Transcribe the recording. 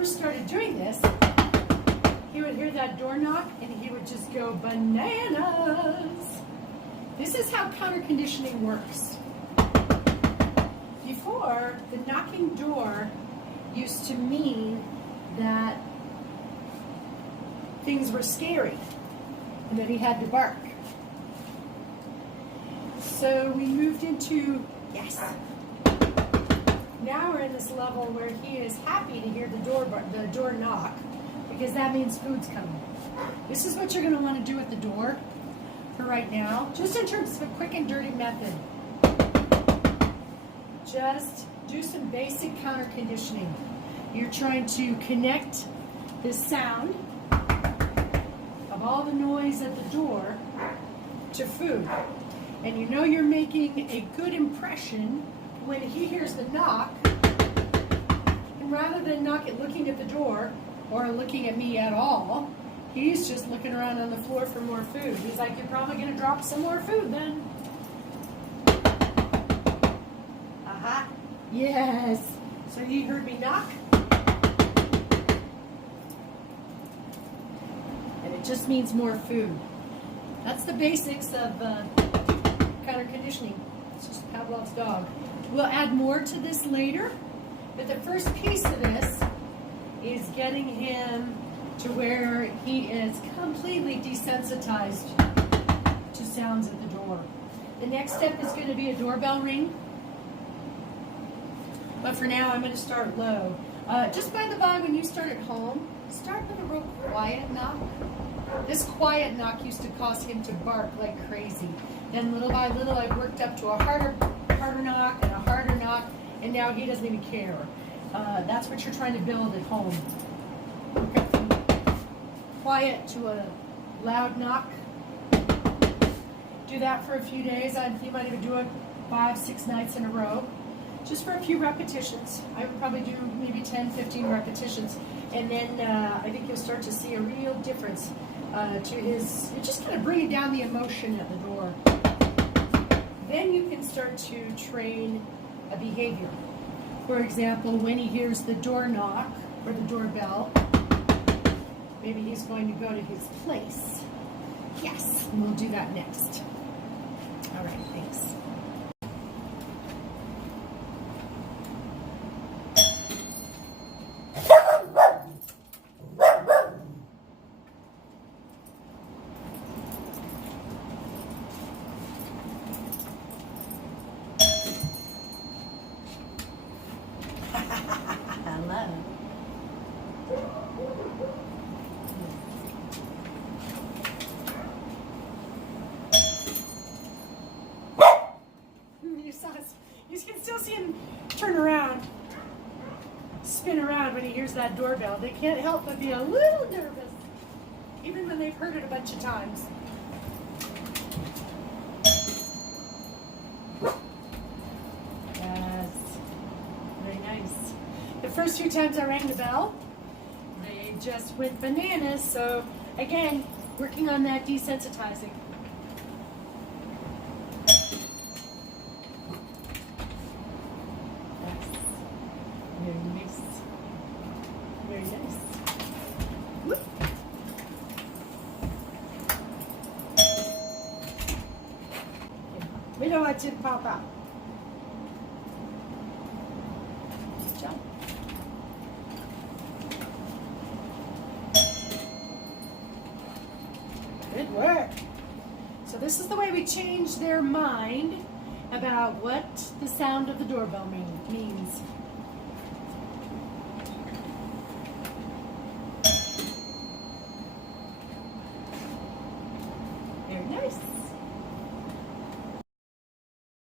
first started doing this, he would hear that door knock and he would just go bananas. This is how counter conditioning works. Before, the knocking door used to mean that things were scary and that he had to bark. So we moved into, yes. Now we're in this level where he is happy to hear the door knock, because that means food's coming. This is what you're going to want to do at the door for right now, just in terms of a quick and dirty method. Just do some basic counter conditioning. You're trying to connect this sound of all the noise at the door to food. And you know you're making a good impression when he hears the knock, and rather than looking at the door or looking at me at all, he's just looking around on the floor for more food. He's like, you're probably going to drop some more food then. Aha. Yes. So he heard me knock. And it just means more food. That's the basics of counter conditioning. It's just Pavlov's dog. We'll add more to this later, but the first piece of this is getting him to where he is completely desensitized to sounds at the door. The next step is going to be a doorbell ring, but for now I'm going to start low. Just by the by, when you start at home, start with a real quiet knock. This quiet knock used to cause him to bark like crazy. Then little by little I've worked up to a harder knock and a harder knock, and now he doesn't even care. That's what you're trying to build at home. Quiet to a loud knock. Do that for a few days. You might even do it 5-6 nights in a row, just for a few repetitions. I would probably do maybe 10-15 repetitions, and then I think you'll start to see a real difference to his. You're just kind of bringing down the emotion at the door. Then you can start to train a behavior. For example, when he hears the door knock or the doorbell, maybe he's going to go to his place. Yes, and we'll do that next. All right, thanks. Hello. You can still see him turn around, spin around when he hears that doorbell. They can't help but be a little nervous, even when they've heard it a bunch of times. Yes, very nice. The first few times I rang the bell, they just went bananas. So again, working on that desensitizing. Very nice. Very nice. Whoop. We don't want you to pop out. Good job. Good work. So this is the way we change their mind about what the sound of the doorbell means.